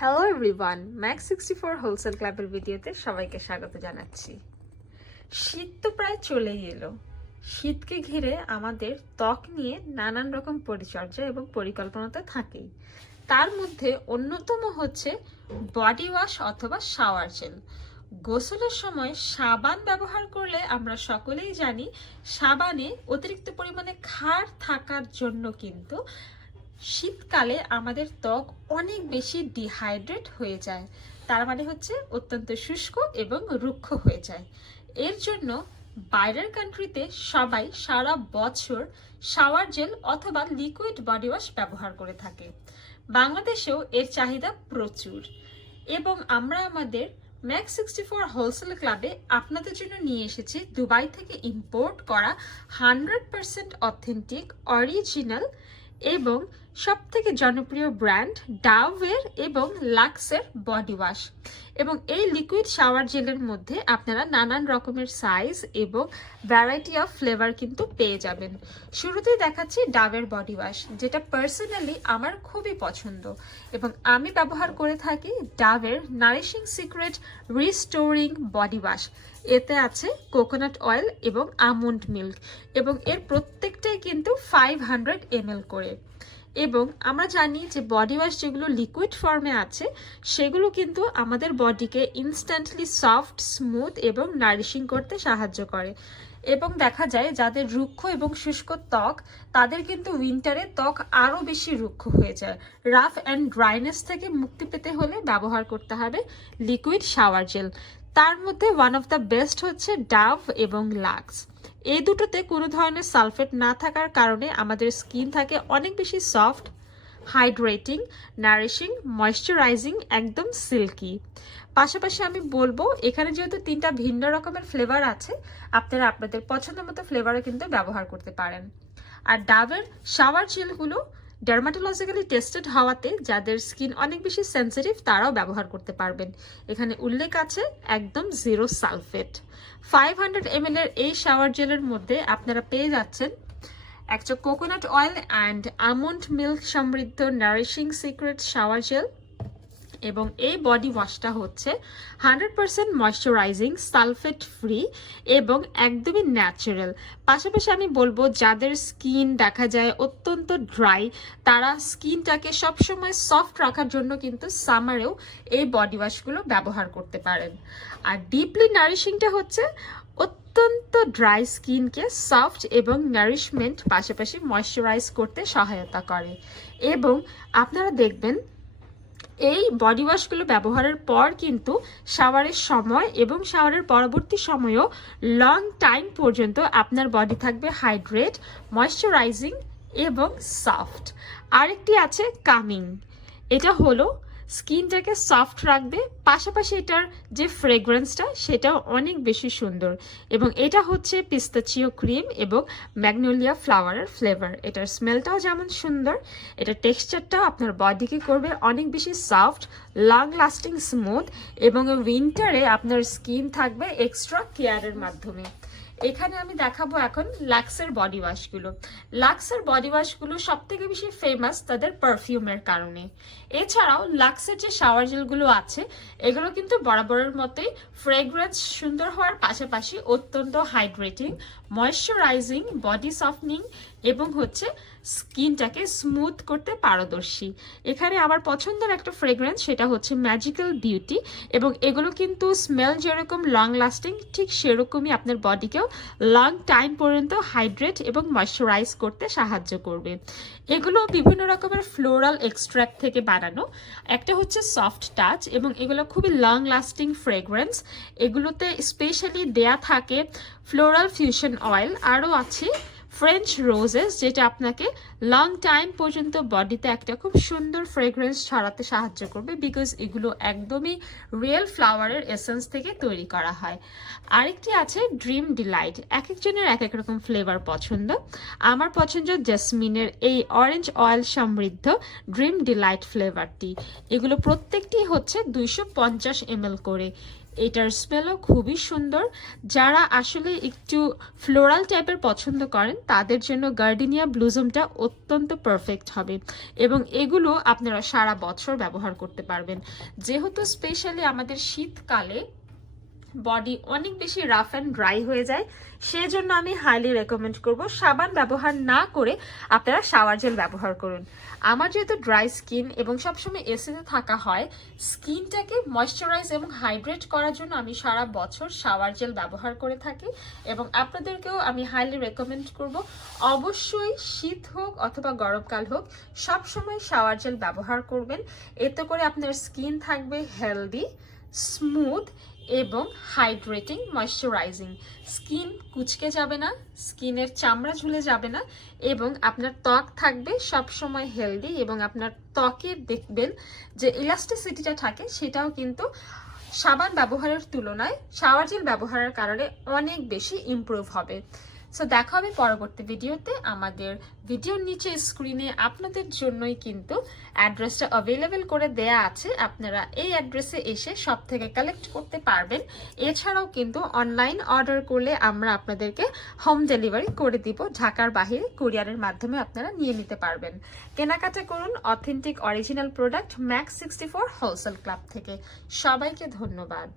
Hello everyone, ম্যাক64 wholesale ক্লাবের ভিডিওতে সবাইকে স্বাগত জানাচ্ছি। শীত তো প্রায় চলেই এলো। শীতকে ঘিরে আমাদের ত্বক নিয়ে নানান রকম পরিচর্যা এবং পরিকল্পনা তো থাকেই। তার মধ্যে অন্যতম হচ্ছে বডি ওয়াশ অথবা শাওয়ার জেল। গোসলের সময় সাবান ব্যবহার করলে আমরা সকলেই জানি সাবানে অতিরিক্ত পরিমাণে ক্ষার থাকার জন্য কিন্তু শীতকালে আমাদের ত্বক অনেক বেশি ডিহাইড্রেট হয়ে যায়। তার মানে হচ্ছে অত্যন্ত শুষ্ক এবং রুক্ষ হয়ে যায়। এর জন্য বাইরের কান্ট্রিতে সবাই সারা বছর শাওয়ার জেল অথবা লিকুইড বডি ওয়াশ ব্যবহার করে থাকে। বাংলাদেশেও এর চাহিদা প্রচুর এবং আমরা আমাদের ম্যাক64 হোলসেল ক্লাবে আপনাদের জন্য নিয়ে এসেছি দুবাই থেকে ইম্পোর্ট করা 100% অথেন্টিক অরিজিনাল এবং সবথেকে জনপ্রিয় ব্র্যান্ড ডাভের এবং লাক্সের বডি ওয়াশ। এবং এই লিকুইড শাওয়ার জেলের মধ্যে আপনারা নানান রকমের সাইজ এবং ভ্যারাইটি অফ ফ্লেভার কিন্তু পেয়ে যাবেন। শুরুতেই দেখাচ্ছি ডাভের বডি ওয়াশ, যেটা পার্সোনালি আমার খুবই পছন্দ এবং আমি ব্যবহার করে থাকি ডাভের nourishing secret restoring body wash. এতে আছে কোকোনাট অয়েল এবং আমন্ড মিল্ক এবং এর প্রত্যেকটাই কিন্তু 500 ml করে। এবং আমরা জানি যে বডি ওয়াশ যেগুলো লিকুইড ফর্মে আছে সেগুলো কিন্তু আমাদের বডিকে ইনস্ট্যান্টলি সফট, স্মুথ এবং নারিশিং করতে সাহায্য করে। এবং দেখা যায় যাদের রুক্ষ এবং শুষ্ক ত্বক তাদের কিন্তু উইন্টারে ত্বক আরও বেশি রুক্ষ হয়ে যায়। রাফ অ্যান্ড ড্রাইনেস থেকে মুক্তি পেতে হলে ব্যবহার করতে হবে লিকুইড শাওয়ার জেল। তার মধ্যে ওয়ান অফ দ্য বেস্ট হচ্ছে ডাভ এবং লাক্স। এই দুটোতে কোনো ধরনের সালফেট না থাকার কারণে আমাদের স্কিন থাকে অনেক বেশি সফট, হাইড্রেটিং, নারিশিং, ময়শ্চারাইজিং, একদম সিল্কি। পাশাপাশি আমি বলবো এখানে যেহেতু 3টা ভিন্ন রকমের ফ্লেভার আছে, আপনারা আপনাদের পছন্দ মতো ফ্লেভারও কিন্তু ব্যবহার করতে পারেন। আর ডাভের শাওয়ার জেলগুলো ডার্মাটোলজিক্যালি টেস্টেড হওয়াতে যাদের স্কিন অনেক বেশি সেন্সিটিভ তারাও ব্যবহার করতে পারবেন। এখানে উল্লেখ আছে একদম 0 সালফেট। 500 ml এর এই শাওয়ার জেলের মধ্যে আপনারা পেয়ে যাচ্ছেন একটা coconut oil and almond milk সমৃদ্ধ নারিশিং সিক্রেট শাওয়ার জেল এবং এই বডি ওয়াশটা হচ্ছে 100% ময়শ্চারাইজিং, সালফেট ফ্রি এবং একদমই ন্যাচারাল। পাশাপাশি আমি বলবো যাদের স্কিন দেখা যায় অত্যন্ত ড্রাই তারা স্কিনটাকে সবসময় সফট রাখার জন্য কিন্তু সামারেও এই বডি ওয়াশগুলো ব্যবহার করতে পারেন। আর ডিপলি নারিশিংটা হচ্ছে অত্যন্ত ড্রাই স্কিনকে সফট এবং নারিশমেন্ট পাশাপাশি ময়শ্চারাইজ করতে সহায়তা করে। এবং আপনারা দেখবেন এই বডি ওয়াশগুলো ব্যবহারের পর কিন্তু শাওয়ারের সময় এবং শাওয়ারের পরবর্তী সময়েও লং টাইম পর্যন্ত আপনার বডি থাকবে হাইড্রেট, ময়শ্চারাইজিং এবং সফট। আরেকটি আছে কামিং, এটা হলো স্কিনটাকে সফট রাখবে, পাশাপাশি এটার যে ফ্রেগ্রেন্সটা সেটাও অনেক বেশি সুন্দর এবং এটা হচ্ছে পিস্তাচিও ক্রিম এবং ম্যাগনোলিয়া ফ্লাওয়ারের ফ্লেভার। এটার স্মেলটাও যেমন সুন্দর, এটার টেক্সচারটাও আপনার বডিকে করবে অনেক বেশি সফট, লং লাস্টিং, স্মুথ এবং উইন্টারে আপনার স্কিন থাকবে এক্সট্রা কেয়ারের মাধ্যমে। এখানে আমি দেখাবো এখন লাক্সের বডি ওয়াশগুলো। লাক্সের বডি ওয়াশগুলো সব থেকে বেশি ফেমাস তাদের পারফিউমের কারণে। এছাড়াও লাক্সের যে শাওয়ার জেলগুলো আছে এগুলো কিন্তু বরাবরের মতোই ফ্রেগ্রেন্স সুন্দর হওয়ার পাশাপাশি অত্যন্ত হাইড্রেটিং, ময়শ্চারাইজিং, বডি সফটনিং এবং হচ্ছে স্কিনটাকে স্মুথ করতে পারদর্শী। এখানে আমার পছন্দের একটা ফ্রেগ্রেন্স সেটা হচ্ছে ম্যাজিক্যাল বিউটি এবং এগুলো কিন্তু স্মেল যেরকম লং লাস্টিং ঠিক সেরকমই আপনার বডিকেও লং টাইম পর্যন্ত হাইড্রেট এবং ময়শ্চারাইজ করতে সাহায্য করবে। এগুলো বিভিন্ন রকমের ফ্লোরাল এক্সট্র্যাক্ট থেকে বানানো। একটা হচ্ছে সফট টাচ এবং এগুলো খুবই লং লাস্টিং ফ্রেগ্রেন্স। এগুলোতে স্পেশালি দেয়া থাকে ফ্লোরাল ফিউশন অয়েল, আরও আছে ফ্রেঞ্চ রোজেস, যেটা আপনাকে লং টাইম পর্যন্ত বডিতে একটা খুব সুন্দর ফ্রেগ্রেন্স ছড়াতে সাহায্য করবে বিকজ এগুলো একদমই রিয়েল ফ্লাওয়ারের এসেন্স থেকে তৈরি করা হয়। আরেকটি আছে ড্রিম ডিলাইট। এক একজনের এক এক রকম ফ্লেভার পছন্দ। আমার পছন্দ জেসমিনের এই অরেঞ্জ অয়েল সমৃদ্ধ ড্রিম ডিলাইট ফ্লেভারটি। এগুলো প্রত্যেকটি হচ্ছে 250 ml করে। এটার স্মেলও খুবই সুন্দর। যারা আসলে একটু ফ্লোরাল টাইপের পছন্দ করেন তাদের জন্য গার্ডেনিয়া ব্লুজমটা অত্যন্ত পারফেক্ট হবে, এবং এগুলো আপনারা সারা বছর ব্যবহার করতে পারবেন। যেহেতু স্পেশালি আমাদের শীতকালে বডি অনেক বেশি রাফ অ্যান্ড ড্রাই হয়ে যায়, সেজন্য আমি হাইলি রেকমেন্ড করব সাবান ব্যবহার না করে আপনারা শাওয়ার জেল ব্যবহার করুন। আমার যেহেতু ড্রাই স্কিন এবং সবসময় এসিতে থাকা হয়, স্কিনটাকে ময়শ্চারাইজ এবং হাইড্রেট করার জন্য আমি সারা বছর শাওয়ার জেল ব্যবহার করে থাকি, এবং আপনাদেরকেও আমি হাইলি রেকমেন্ড করব অবশ্যই শীত হোক অথবা গরমকাল হোক সবসময় শাওয়ার জেল ব্যবহার করবেন। এতে করে আপনার স্কিন থাকবে হেলদি, স্মুথ এবং হাইড্রেটিং, ময়শ্চারাইজিং। স্কিন কুচকে যাবে না, স্কিনের চামড়া ঝুলে যাবে না, এবং আপনার ত্বক থাকবে সবসময় হেলদি, এবং আপনার ত্বকে দেখবেন যে ইলাস্টিসিটিটা থাকে সেটাও কিন্তু সাবান ব্যবহারের তুলনায় শাওয়ার জেল ব্যবহারের কারণে অনেক বেশি ইমপ্রুভ হবে। সো দেখা হবে পরবর্তী ভিডিওতে। আমাদের ভিডিওর নিচে স্ক্রিনে আপনাদের জন্যই কিন্তু অ্যাড্রেসটা অ্যাভেলেবেল করে দেয়া আছে, আপনারা এই অ্যাড্রেসে এসে সব থেকে কালেক্ট করতে পারবেন। এছাড়াও কিন্তু অনলাইন অর্ডার করলে আমরা আপনাদেরকে হোম ডেলিভারি করে দিব, ঢাকার বাইরে কুরিয়ারের মাধ্যমে আপনারা নিয়ে নিতে পারবেন। কেনাকাটা করুন authentic original product max 64 wholesale club থেকে। সবাইকে ধন্যবাদ।